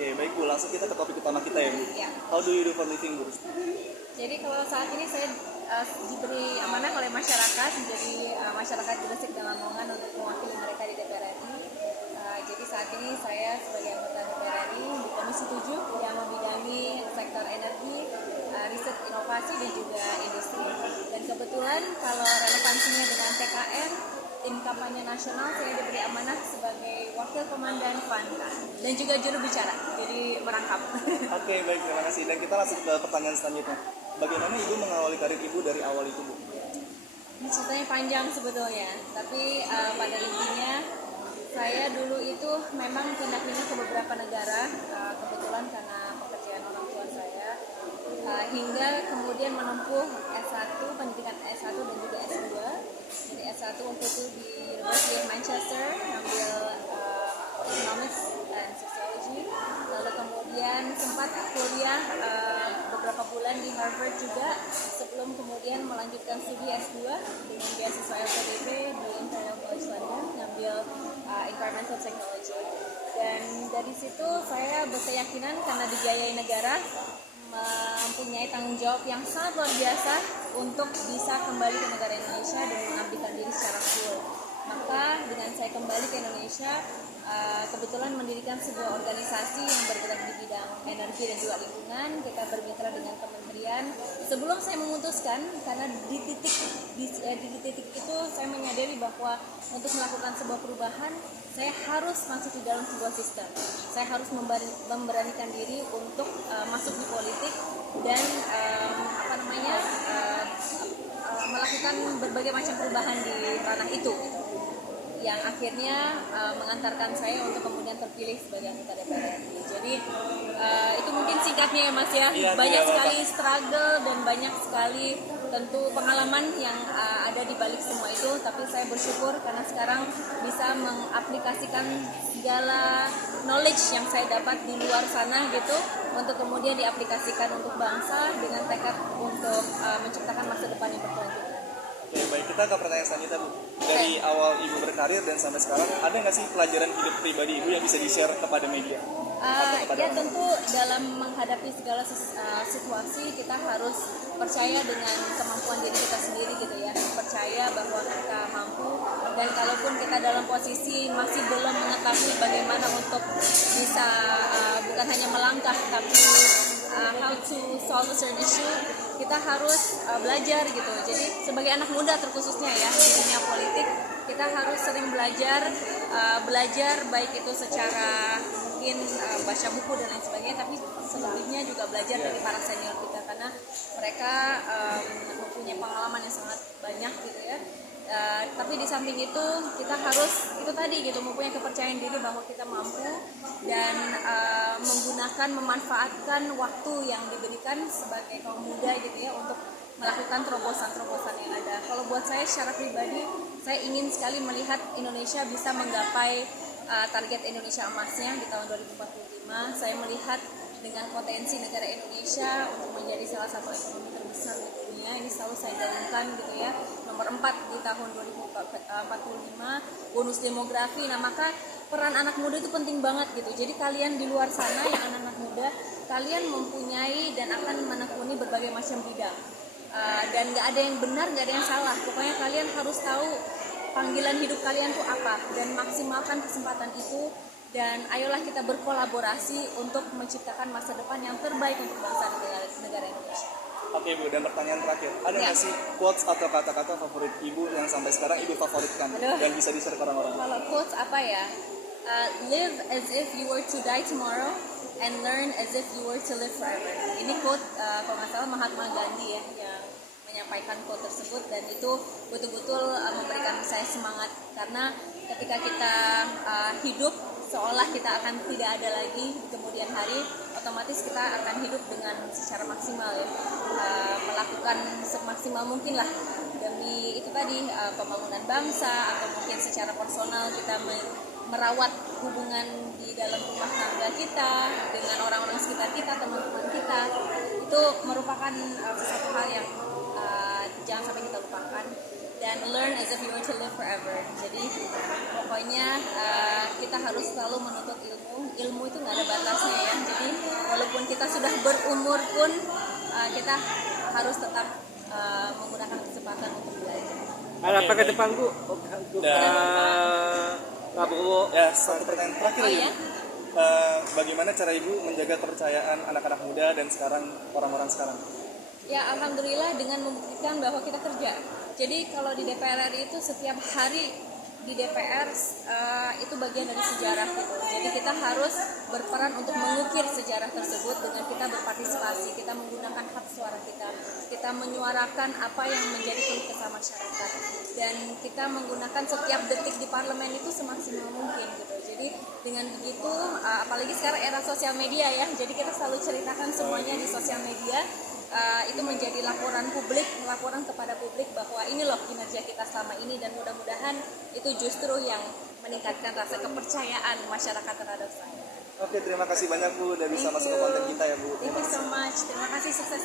Oke, baik Bu, langsung kita ke topik utama kita ya Bu. Ya. How do you do for living Bu? Jadi kalau saat ini saya diberi amanah oleh masyarakat menjadi masyarakat Gresik dan Lamongan untuk mewakili mereka di DPR RI. Jadi saat ini saya sebagai anggota DPR RI di Komisi 7 yang membidangi sektor energi, riset inovasi dan juga industri. Dan kebetulan kalau relevansinya dengan TKN, tim kampanye nasional, saya diberi amanah sebagai wakil komandan FANKA dan juga juru bicara, jadi merangkap. Oke, baik, terima kasih. Dan kita langsung ke pertanyaan selanjutnya. Bagaimana Ibu mengawali karir Ibu dari awal itu Bu? Ini ceritanya panjang sebetulnya, tapi pada intinya saya dulu itu memang pindah-pindah ke beberapa negara, kebetulan karena pekerjaan orang tua saya, hingga kemudian menempuh S1, pendidikan S1 dan juga S2. Jadi S1 waktu itu di University of Manchester, ngambil Economics and Sociology, lalu kemudian sempat kuliah beberapa bulan di Harvard juga, sebelum kemudian melanjutkan studi S2 dengan beasiswa LPDP di Imperial College London, ngambil Environmental Technology. Dan dari situ saya berkeyakinan karena dibiayai negara, mempunyai tanggung jawab yang sangat luar biasa untuk bisa kembali ke negara Indonesia dan mengabdikan diri secara full. Maka dengan saya kembali ke Indonesia, kebetulan mendirikan sebuah organisasi yang bergerak di bidang energi dan juga lingkungan. Kita bermitra dengan kementerian. Sebelum saya memutuskan, karena di titik itu saya menyadari bahwa untuk melakukan sebuah perubahan, saya harus masuk di dalam sebuah sistem. Saya harus memberanikan diri untuk masuk di politik dan melakukan berbagai macam perubahan di ranah itu. Yang akhirnya mengantarkan saya untuk kemudian terpilih sebagai anggota DPR RI. Jadi itu mungkin singkatnya ya Mas ya. Iya, banyak iya, sekali struggle dan banyak sekali tentu pengalaman yang ada di balik semua itu. Tapi saya bersyukur karena sekarang bisa mengaplikasikan segala knowledge yang saya dapat di luar sana gitu, untuk kemudian diaplikasikan untuk bangsa dengan tekad untuk menciptakan masa depan yang berkelanjutan. Oke, baik, kita ke pertanyaan selanjutnya Bu. Dari awal Ibu berkarir dan sampai sekarang, ada nggak sih pelajaran hidup pribadi Ibu yang bisa di-share kepada media? Ya tentu dalam menghadapi segala situasi kita harus percaya dengan kemampuan diri kita sendiri gitu ya, percaya bahwa kita mampu, dan kalaupun kita dalam posisi masih belum mengetahui bagaimana untuk bisa bukan hanya melangkah tapi how to solve a certain issue, kita harus belajar gitu. Jadi sebagai anak muda terkhususnya ya di dunia politik, kita harus sering belajar baik itu secara mungkin baca buku dan lain sebagainya, tapi selebihnya juga belajar dari para senior kita karena mereka mempunyai pengalaman yang sangat banyak gitu ya. Tapi di samping itu kita harus itu tadi gitu, mempunyai kepercayaan diri bahwa kita mampu dan memanfaatkan waktu yang diberikan sebagai kaum muda gitu ya untuk melakukan terobosan-terobosan yang ada. Kalau buat saya secara pribadi, saya ingin sekali melihat Indonesia bisa menggapai target Indonesia emasnya di tahun 2045. Saya melihat dengan potensi negara Indonesia untuk menjadi salah satu ekonomi terbesar di dunia, ini selalu saya gaungkan gitu ya, nomor 4 di tahun 2045, bonus demografi. Nah maka peran anak muda itu penting banget gitu. Jadi kalian di luar sana yang anak-anak muda, kalian mempunyai dan akan menekuni berbagai macam bidang, dan nggak ada yang benar, nggak ada yang salah. Pokoknya kalian harus tahu panggilan hidup kalian tuh apa dan maksimalkan kesempatan itu, dan ayolah kita berkolaborasi untuk menciptakan masa depan yang terbaik untuk bangsa negara Indonesia. Oke Bu, dan pertanyaan terakhir, ada nggak sih quotes atau kata-kata favorit Ibu yang sampai sekarang Ibu favoritkan dan bisa di-share ke orang-orang? Kalau quotes apa ya? Live as if you were to die tomorrow and learn as if you were to live forever. Ini quote kalau nggak salah Mahatma Gandhi ya yang menyampaikan quote tersebut, dan itu betul-betul memberikan saya semangat karena ketika kita hidup seolah kita akan tidak ada lagi di kemudian hari, otomatis kita akan hidup dengan secara maksimal ya, melakukan semaksimal mungkin lah demi itu tadi pembangunan bangsa, atau mungkin secara personal kita merawat hubungan di dalam rumah tangga kita dengan orang-orang sekitar kita, teman-teman kita. Itu merupakan sesuatu hal yang jangan sampai kita lupakan. dan learn as if you want to live forever. Jadi pokoknya kita harus selalu menuntut ilmu. Ilmu itu nggak ada batasnya ya. Jadi walaupun kita sudah berumur pun kita harus tetap menggunakan kesempatan untuk belajar. Apa ke depan Bu? Untuk Prabowo. Ya, satu pertanyaan terakhir Oh Ibu. ya? Bagaimana cara Ibu menjaga kepercayaan anak-anak muda dan sekarang orang-orang sekarang? Ya alhamdulillah dengan membuktikan bahwa kita kerja. Jadi kalau di DPR RI itu setiap hari di DPR itu bagian dari sejarah gitu. Jadi kita harus berperan untuk mengukir sejarah tersebut dengan kita berpartisipasi, kita menggunakan hak suara kita menyuarakan apa yang menjadi keluh kesah masyarakat, dan kita menggunakan setiap detik di parlemen itu semaksimal mungkin gitu. Jadi dengan begitu, apalagi sekarang era sosial media ya, jadi kita selalu ceritakan semuanya di sosial media. Itu menjadi laporan kepada publik bahwa ini loh kinerja kita selama ini, dan mudah-mudahan itu justru yang meningkatkan rasa kepercayaan masyarakat terhadap saya. Oke, terima kasih banyak Bu udah bisa Thank masuk ke you. konten kita ya Bu. Thank you so much. Terima kasih, sukses.